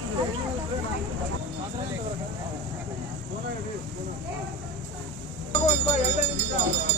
Thank you.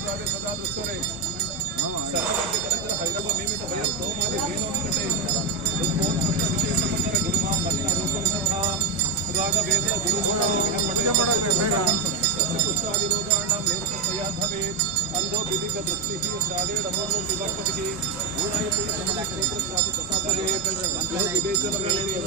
ಅಪರಾಧಿ ಸದಾ ದುಸ್ತರೇ ಸರ್ವಗಟ್ಟಿಗಳಿದ್ದರೆ ಹೈದವ ಮೇಮಿತ ಭಯ ಸೋಮಾದಿ ವೇಣೋಮೃತೆ ದುರ್ಗೋತ್ಪತ್ತ ವಿಶೇಷ ಮಂಡರ ಗುರುಮಾ ಮಲ್ಲಿನ ರೂಪಂ ಸಹ ರಾಗ ವೇದ ಗುರುಗುಣ ಪಡೆಯ ಪಡೆಯ सर्वपुष्टादिरोगाणां निवृत्तया भवेत् अन्धो विधिकदृष्टिः श्रावेणमोनो विवर्ततिः गुणायपुरुषमणक्षेत्रस्वापि तथा भवेत् अन्धो विवेचनवेणेन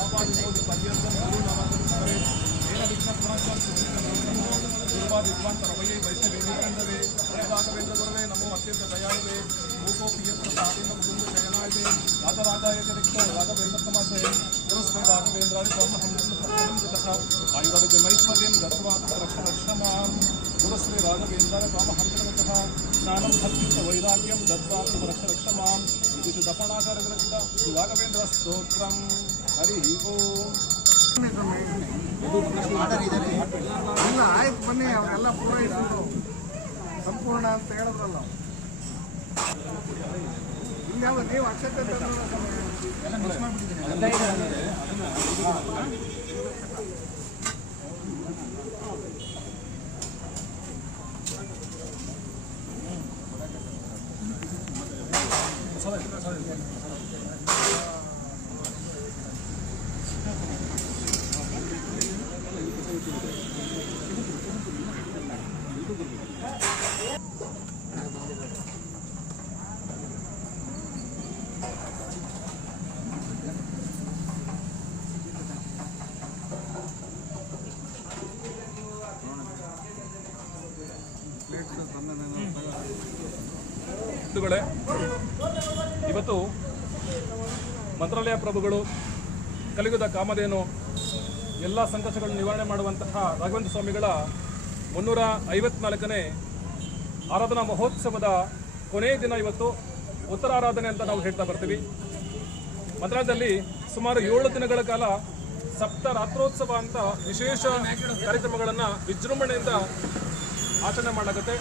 ఆపాదించుకోవచ్చు పర్యటన గురువు నవాసం ఏన విఘ్న గురువా విద్వాన్ పరవయే వైష్ణవ వేదికందవే ప్రతిభాగవేంద్ర గురవే నమో అత్యంత దయాళువే మూకో పియత్ర సాధింప కుటుంబ శయనాయతే రాజరాజాయ తిరిక్తో రాఘవేంద్రతమాశే దేవస్వే రాఘవేంద్రాన్ని బ్రహ్మహంస సత్యంతః ఆయుర్వేదమైశ్వర్యం దత్వా రక్షరక్షమాం గురుస్వే రాఘవేంద్రాయ బ్రహ్మహంసనతః స్నానం భక్తిత వైరాగ్యం దత్వా రక్షరక్షమాం విదుషు దపణాకారగ్రహిత రాఘవేంద్ర స్తోత్రం ಇಲ್ಲ ಆಯ್ತು ಬನ್ನಿ ಅವರೆಲ್ಲ ಪೂರೈಸಿದ್ರು. ಸಂಪೂರ್ಣ ಅಂತ ಹೇಳಿದ್ರಲ್ಲ. ಇನ್ಯಾವ ನೀವು ಅಕ್ಷತೆ ಬಂಧುಗಳೇ ಇವತ್ತು ಮಂತ್ರಾಲಯ ಪ್ರಭುಗಳು ಕಲಿಯುಗದ ಕಾಮಧೇನು, ಎಲ್ಲ ಸಂಕಷ್ಟಗಳನ್ನು ನಿವಾರಣೆ ಮಾಡುವಂತಹ ರಾಘವೇಂದ್ರ ಸ್ವಾಮಿಗಳ ಮುನ್ನೂರ ಐವತ್ನಾಲ್ಕನೇ ಆರಾಧನಾ ಮಹೋತ್ಸವದ ಕೊನೆಯ ದಿನ ಇವತ್ತು ಉತ್ತರ ಆರಾಧನೆ ಅಂತ ನಾವು ಹೇಳ್ತಾ ಬರ್ತೀವಿ. ಮಂತ್ರಾಲಯದಲ್ಲಿ ಸುಮಾರು ಏಳು ದಿನಗಳ ಕಾಲ ಸಪ್ತ ರಾತ್ರೋತ್ಸವ ಅಂತ ವಿಶೇಷ ಕಾರ್ಯಕ್ರಮಗಳನ್ನು ವಿಜೃಂಭಣೆಯಿಂದ ಆಚರಣೆ ಮಾಡಲಾಗುತ್ತೆ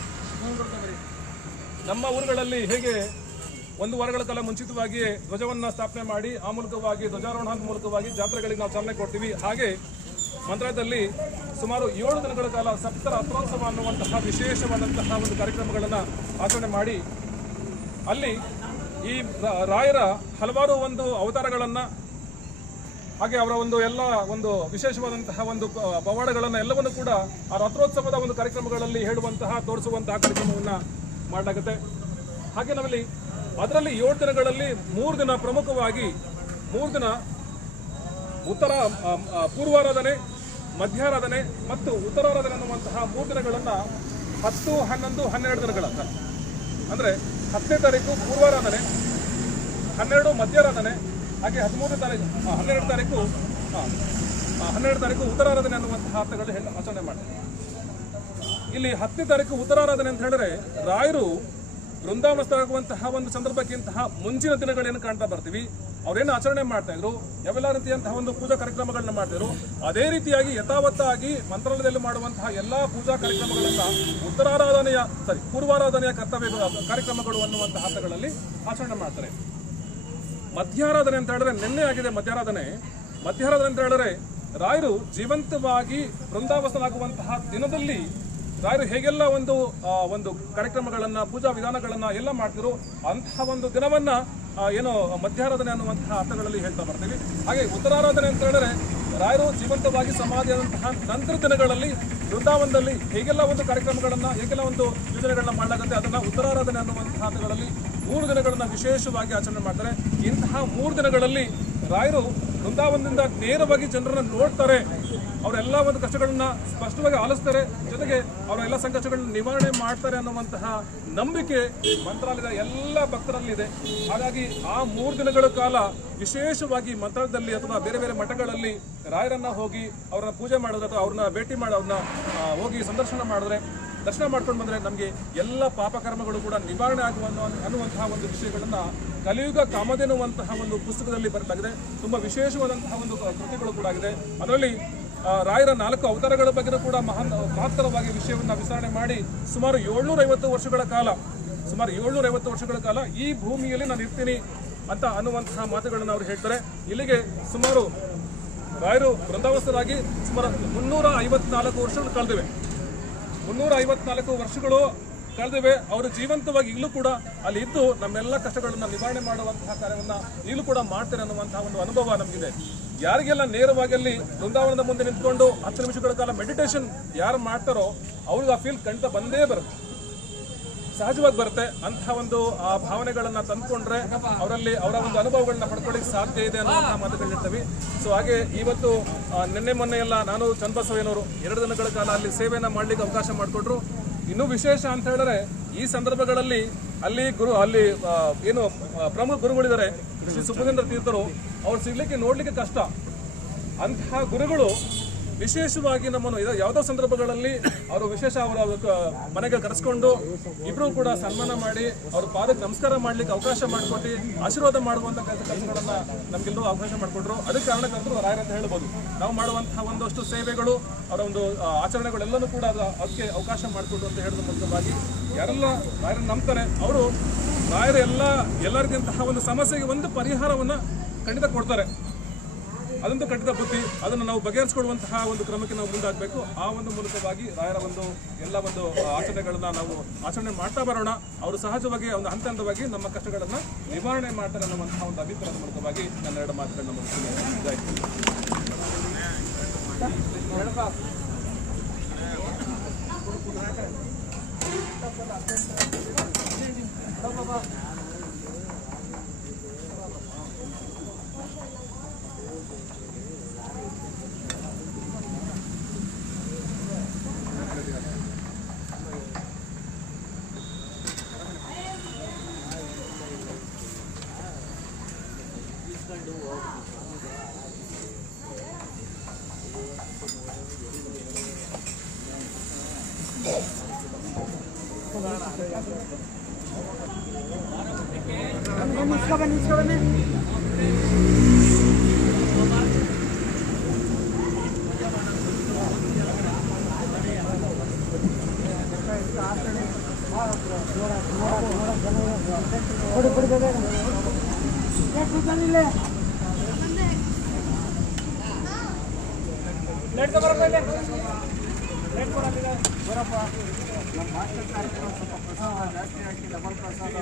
ನಮ್ಮ ಊರುಗಳಲ್ಲಿ ಹೇಗೆ ಒಂದು ವಾರಗಳ ಕಾಲ ಮುಂಚಿತವಾಗಿ ಧ್ವಜವನ್ನ ಸ್ಥಾಪನೆ ಮಾಡಿ, ಆ ಮೂಲಕವಾಗಿ ಧ್ವಜಾರೋಹಣ ಮೂಲಕವಾಗಿ ಜಾತ್ರೆಗಳಿಗೆ ನಾವು ಚಾಲನೆ ಕೊಡ್ತೀವಿ. ಹಾಗೆ ಮಂತ್ರಾಲಯದಲ್ಲಿ ಸುಮಾರು ಏಳು ದಿನಗಳ ಕಾಲ ಸಪ್ತರ ರಥೋತ್ಸವ ಅನ್ನುವಂತಹ ವಿಶೇಷವಾದಂತಹ ಒಂದು ಕಾರ್ಯಕ್ರಮಗಳನ್ನು ಆಚರಣೆ ಮಾಡಿ, ಅಲ್ಲಿ ಈ ರಾಯರ ಹಲವಾರು ಒಂದು ಅವತಾರಗಳನ್ನು, ಹಾಗೆ ಅವರ ಒಂದು ಎಲ್ಲ ಒಂದು ವಿಶೇಷವಾದಂತಹ ಒಂದು ಪವಾಡಗಳನ್ನು ಎಲ್ಲವನ್ನು ಕೂಡ ಆ ರಥೋತ್ಸವದ ಒಂದು ಕಾರ್ಯಕ್ರಮಗಳಲ್ಲಿ ಹೇಳುವಂತಹ, ತೋರಿಸುವಂತಹ ಕಾರ್ಯಕ್ರಮವನ್ನು ಮಾಡಲಾಗುತ್ತೆ. ಹಾಗೆ ನಾವಲ್ಲಿ ಅದರಲ್ಲಿ ಏಳು ದಿನಗಳಲ್ಲಿ ಮೂರು ದಿನ ಪ್ರಮುಖವಾಗಿ ಮೂರು ದಿನ ಉತ್ತರ ಪೂರ್ವಾರಾಧನೆ, ಮಧ್ಯಾರಾಧನೆ ಮತ್ತು ಉತ್ತರಾರಾಧನೆ ಅನ್ನುವಂತಹ ಮೂರು ದಿನಗಳನ್ನು ಹತ್ತು, ಹನ್ನೊಂದು, ಹನ್ನೆರಡು ದಿನಗಳಂತ. ಅಂದರೆ ಹತ್ತನೇ ತಾರೀಕು ಪೂರ್ವಾರಾಧನೆ, ಹನ್ನೆರಡು ಮಧ್ಯಾರಾಧನೆ, ಹಾಗೆ ಹದಿಮೂರನೇ ತಾರೀಕು ಹನ್ನೆರಡು ತಾರೀಕು ಹನ್ನೆರಡು ತಾರೀಕು ಉತ್ತರಾರಾಧನೆ ಅನ್ನುವಂತಹ ಅರ್ಥಗಳು ಆಚರಣೆ ಮಾಡ್ತಾರೆ. ಇಲ್ಲಿ ಹತ್ತನೇ ತಾರೀಕು ಉತ್ತರಾರಾಧನೆ ಅಂತ ಹೇಳಿದ್ರೆ ರಾಯರು ಬೃಂದಾವನಸ್ಥರಾಗುವಂತಹ ಒಂದು ಸಂದರ್ಭಕ್ಕಿಂತಹ ಮುಂಚಿನ ದಿನಗಳೇನು ಕಾಣ್ತಾ ಬರ್ತೀವಿ? ಅವ್ರೇನು ಆಚರಣೆ ಮಾಡ್ತಾ ಇದ್ರು? ಯಾವೆಲ್ಲ ರೀತಿಯಂತಹ ಒಂದು ಪೂಜಾ ಕಾರ್ಯಕ್ರಮಗಳನ್ನ ಮಾಡ್ತಿದ್ರು ಅದೇ ರೀತಿಯಾಗಿ ಯಥಾವತ್ತಾಗಿ ಮಂತ್ರಾಲಯದಲ್ಲಿ ಮಾಡುವಂತಹ ಎಲ್ಲಾ ಪೂಜಾ ಕಾರ್ಯಕ್ರಮಗಳನ್ನ ಉತ್ತರಾರಾಧನೆಯ ಸಾರಿ ಪೂರ್ವಾರಾಧನೆಯ ಕರ್ತವ್ಯ ಕಾರ್ಯಕ್ರಮಗಳು ಅನ್ನುವಂತಹ ಹಂತಗಳಲ್ಲಿ ಆಚರಣೆ ಮಾಡ್ತಾರೆ. ಮಧ್ಯಾರಾಧನೆ ಅಂತ ಹೇಳಿದ್ರೆ ನಿನ್ನೆ ಆಗಿದೆ ಮಧ್ಯಾರಾಧನೆ. ಮಧ್ಯಾರಾಧನೆ ಅಂತ ಹೇಳಿದ್ರೆ ರಾಯರು ಜೀವಂತವಾಗಿ ಬೃಂದಾವಸನಾಗುವಂತಹ ದಿನದಲ್ಲಿ ರಾಯರು ಹೇಗೆಲ್ಲ ಒಂದು ಒಂದು ಕಾರ್ಯಕ್ರಮಗಳನ್ನು, ಪೂಜಾ ವಿಧಾನಗಳನ್ನು ಎಲ್ಲ ಮಾಡ್ತಿರೋ ಅಂತಹ ಒಂದು ದಿನವನ್ನ ಏನು ಮಧ್ಯಾರಾಧನೆ ಅನ್ನುವಂತಹ ಅರ್ಥಗಳಲ್ಲಿ ಹೇಳ್ತಾ ಬರ್ತೀವಿ. ಹಾಗೆ ಉತ್ತರಾರಾಧನೆ ಅಂತ ಹೇಳಿದ್ರೆ ರಾಯರು ಜೀವಂತವಾಗಿ ಸಮಾಧಿಯಾದಂತಹ ನಂತರ ದಿನಗಳಲ್ಲಿ ವೃಂದಾವನದಲ್ಲಿ ಹೇಗೆಲ್ಲ ಒಂದು ಕಾರ್ಯಕ್ರಮಗಳನ್ನು, ಹೇಗೆಲ್ಲ ಒಂದು ಯೋಜನೆಗಳನ್ನ ಮಾಡಲಾಗುತ್ತೆ ಅದನ್ನ ಉತ್ತರಾರಾಧನೆ ಅನ್ನುವಂತಹ ಹಂತಗಳಲ್ಲಿ ಮೂರು ದಿನಗಳನ್ನು ವಿಶೇಷವಾಗಿ ಆಚರಣೆ ಮಾಡ್ತಾರೆ. ಇಂತಹ ಮೂರು ದಿನಗಳಲ್ಲಿ ರಾಯರು ವೃಂದಾವನದಿಂದ ನೇರವಾಗಿ ಜನರನ್ನು ನೋಡ್ತಾರೆ. ಅವರೆಲ್ಲ ಒಂದು ಕಷ್ಟಗಳನ್ನ ಸ್ಪಷ್ಟವಾಗಿ ಆಲಿಸ್ತಾರೆ. ಜೊತೆಗೆ ಅವರ ಎಲ್ಲ ಸಂಕಷ್ಟಗಳನ್ನ ನಿವಾರಣೆ ಮಾಡ್ತಾರೆ ಅನ್ನುವಂತಹ ನಂಬಿಕೆ ಮಂತ್ರಾಲಯದ ಎಲ್ಲ ಭಕ್ತರಲ್ಲಿದೆ. ಹಾಗಾಗಿ ಆ ಮೂರು ದಿನಗಳ ಕಾಲ ವಿಶೇಷವಾಗಿ ಮಂತ್ರಾಲಯದಲ್ಲಿ ಅಥವಾ ಬೇರೆ ಬೇರೆ ಮಠಗಳಲ್ಲಿ ರಾಯರನ್ನ ಹೋಗಿ ಅವರನ್ನ ಪೂಜೆ ಮಾಡಿದ್ರೆ ಅಥವಾ ಅವ್ರನ್ನ ಭೇಟಿ ಮಾಡಿ ಅವ್ರನ್ನ ಹೋಗಿ ಸಂದರ್ಶನ ಮಾಡಿದ್ರೆ ದರ್ಶನ ಮಾಡ್ಕೊಂಡು ಬಂದ್ರೆ ನಮಗೆ ಎಲ್ಲ ಪಾಪಕರ್ಮಗಳು ಕೂಡ ನಿವಾರಣೆ ಆಗುವ ಅನ್ನೋ- ಅನ್ನುವಂತಹ ಒಂದು ವಿಷಯಗಳನ್ನ ಕಲಿಯುಗ ಕಾಮದೆನ್ನುವಂತಹ ಒಂದು ಪುಸ್ತಕದಲ್ಲಿ ಬರಲಾಗಿದೆ ತುಂಬಾ ವಿಶೇಷವಾದಂತಹ ಒಂದು ಕೃತಿಗಳು ಕೂಡ ಆಗಿದೆ. ಅದರಲ್ಲಿ ರಾಯರ ನಾಲ್ಕು ಅವತಾರಗಳ ಬಗ್ಗೆ ಕೂಡ ಮಹಾನ್ ಮಹತ್ತರವಾಗಿ ವಿಷಯವನ್ನು ವಿಚಾರಣೆ ಮಾಡಿ ಸುಮಾರು ಏಳ್ನೂರ ಐವತ್ತು ವರ್ಷಗಳ ಕಾಲ, ಸುಮಾರು ಏಳ್ನೂರ ಐವತ್ತು ವರ್ಷಗಳ ಕಾಲ ಈ ಭೂಮಿಯಲ್ಲಿ ನಾನು ಇರ್ತೀನಿ ಅಂತ ಅನ್ನುವಂತಹ ಮಾತುಗಳನ್ನು ಅವರು ಹೇಳ್ತಾರೆ. ಇಲ್ಲಿಗೆ ಸುಮಾರು ರಾಯರು ವೃಂದಾವಸ್ಥರಾಗಿ ಸುಮಾರು ಮುನ್ನೂರ ಐವತ್ನಾಲ್ಕು ವರ್ಷಗಳು ಕಳೆದಿವೆ ಮುನ್ನೂರ ಐವತ್ನಾಲ್ಕು ವರ್ಷಗಳು ಕಳೆದಿವೆ. ಅವರು ಜೀವಂತವಾಗಿ ಈಗಲೂ ಕೂಡ ಅಲ್ಲಿ ಇದ್ದು ನಮ್ಮೆಲ್ಲ ಕಷ್ಟಗಳನ್ನು ನಿವಾರಣೆ ಮಾಡುವಂತಹ ಕಾರ್ಯವನ್ನು ಈಗಲೂ ಕೂಡ ಮಾಡ್ತಾರೆ ಅನ್ನುವಂತಹ ಒಂದು ಅನುಭವ ನಮಗಿದೆ. ಯಾರಿಗೆಲ್ಲ ನೇರವಾಗಿ ಅಲ್ಲಿ ಬೃಂದಾವನದ ಮುಂದೆ ನಿಂತ್ಕೊಂಡು ಹತ್ತು ನಿಮಿಷಗಳ ಕಾಲ ಮೆಡಿಟೇಷನ್ ಯಾರು ಮಾಡ್ತಾರೋ ಅವ್ರಿಗೆ ಆ ಫೀಲ್ ಖಂಡಿತ ಬಂದೇ ಬರುತ್ತೆ. ಸಹಜವಾಗಿ ಬರುತ್ತೆ. ಅಂತಹ ಒಂದು ಆ ಭಾವನೆಗಳನ್ನ ತಂದ್ಕೊಂಡ್ರೆ ಅವರಲ್ಲಿ ಅವರ ಒಂದು ಅನುಭವಗಳನ್ನ ಪಡ್ಕೊಳ್ಳಿಕ್ಕೆ ಸಾಧ್ಯ ಇದೆ ಅನ್ನೋ ಮಾತುಗಳು ಇರ್ತವೆ ಸೊ ಹಾಗೆ ಇವತ್ತು ನಿನ್ನೆ ಮೊನ್ನೆ ಎಲ್ಲ ನಾನು ಚನ್ನಬಸವಯ್ಯನವರು ಎರಡು ದಿನಗಳ ಕಾಲ ಅಲ್ಲಿ ಸೇವೆಯನ್ನ ಮಾಡ್ಲಿಕ್ಕೆ ಅವಕಾಶ ಮಾಡಿಕೊಟ್ರು ಇನ್ನೂ ವಿಶೇಷ ಅಂತ ಹೇಳಿದ್ರೆ ಈ ಸಂದರ್ಭಗಳಲ್ಲಿ ಅಲ್ಲಿ ಗುರು ಅಲ್ಲಿ ಏನು ಪ್ರಮುಖ ಗುರುಗಳಿದ್ದಾರೆ ಶ್ರೀ ಸುಭದೇಂದ್ರ ತೀರ್ಥರು ಅವ್ರು ಸಿಗ್ಲಿಕ್ಕೆ ನೋಡ್ಲಿಕ್ಕೆ ಕಷ್ಟ. ಅಂತಹ ಗುರುಗಳು ವಿಶೇಷವಾಗಿ ನಮ್ಮನ್ನು ಯಾವುದೋ ಸಂದರ್ಭಗಳಲ್ಲಿ ಅವರು ವಿಶೇಷ ಅವರ ಮನೆಗೆ ಕರೆಸ್ಕೊಂಡು ಇಬ್ರು ಕೂಡ ಸನ್ಮಾನ ಮಾಡಿ ಅವ್ರ ಪಾದಕ್ಕೆ ನಮಸ್ಕಾರ ಮಾಡ್ಲಿಕ್ಕೆ ಅವಕಾಶ ಮಾಡಿಕೊಟ್ಟು ಆಶೀರ್ವಾದ ಮಾಡುವಂತ ಕೆಲಸಗಳನ್ನು ನಮ್ಗೆಲ್ಲರೂ ಅವಕಾಶ ಮಾಡಿಕೊಟ್ರು. ಅದಕ್ಕೆ ಕಾರಣಕ್ಕಂತೂ ರಾಯರ್ ಅಂತ ಹೇಳ್ಬೋದು. ನಾವು ಮಾಡುವಂತಹ ಒಂದಷ್ಟು ಸೇವೆಗಳು, ಅವರ ಒಂದು ಆಚರಣೆಗಳೆಲ್ಲನೂ ಕೂಡ ಅದು ಅದಕ್ಕೆ ಅವಕಾಶ ಮಾಡಿಕೊಟ್ರು ಅಂತ ಹೇಳಿದ ಮೂಲಕವಾಗಿ ಯಾರೆಲ್ಲ ರಾಯರನ್ನು ನಂಬ್ತಾರೆ. ಅವರು ರಾಯರ ಎಲ್ಲ ಎಲ್ಲರಿಗಿಂತಹ ಒಂದು ಸಮಸ್ಯೆಗೆ ಒಂದು ಪರಿಹಾರವನ್ನ ಖಂಡಿತ ಕೊಡ್ತಾರೆ. ಅದಂತೂ ಕಟ್ಟಿದ ಬುದ್ಧಿ, ಅದನ್ನು ನಾವು ಬಗೆಹರಿಸಿಕೊಡುವಂತಹ ಒಂದು ಕ್ರಮಕ್ಕೆ ನಾವು ಮುಂದಾಗಬೇಕು. ಆ ಒಂದು ಮೂಲಕವಾಗಿ ರಾಯರ ಒಂದು, ಎಲ್ಲ ಒಂದು ಆಚರಣೆಗಳನ್ನ ನಾವು ಆಚರಣೆ ಮಾಡ್ತಾ ಬರೋಣ. ಅವರು ಸಹಜವಾಗಿ ಒಂದು ಹಂತ ಹಂತವಾಗಿ ನಮ್ಮ ಕಷ್ಟಗಳನ್ನು ನಿವಾರಣೆ ಮಾಡ್ತಾರೆ ಅನ್ನುವಂತಹ ಒಂದು ಅಭಿಪ್ರಾಯದ ಮೂಲಕವಾಗಿ ನನ್ನ ಎರಡು ಮಾತುಗಳನ್ನ ಮುಗಿಸ್ತೀನಿ. इसका बने इसका बने बड़े बड़े जगह ये टूटा नहीं ले लेट तो बराबर ले लेट बराबर ले बराबर ನಮ್ಮ ಭಾರತ ಕಾರ್ಯಕ್ರಮ ಸ್ವಲ್ಪ ಪ್ರಸಾದ ಜಾಸ್ತಿ ಹಾಕಿ ಡಬಲ್ ಪ್ರಸಾದ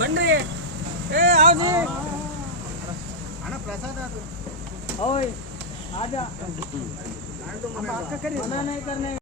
ಬನ್ರಿ ಏ ಆಜಿ ಹಣ ಪ್ರಸಾದ ಅದು ಓಯ್ ಆಜಾ ಅಕ್ಕ ಕರಿ ಮನ ಕರ್ನೆ